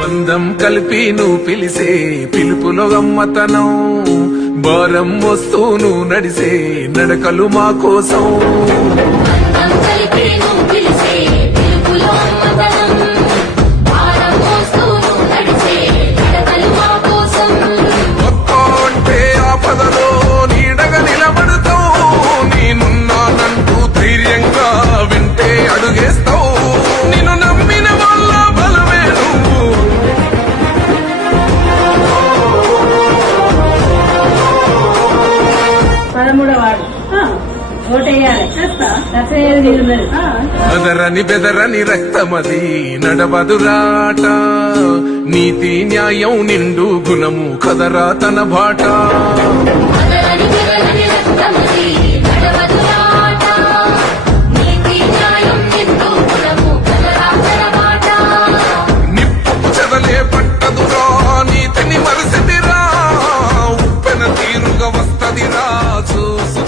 బంధం కలిపి నువ్వు పిలిసే పిలుపులో గమ్మతనం భారం వస్తూను నడిసే నడకలు మా కోసం బెదరని బెదరని రక్తమది నడవదురాట నీతి న్యాయం నిండు గుణము కదరా తన బాట నిప్పు చెదలే పట్టదురా నీతిని మరసిదిరా ఉప్పెన తీరుగా వస్తదిరా చూసు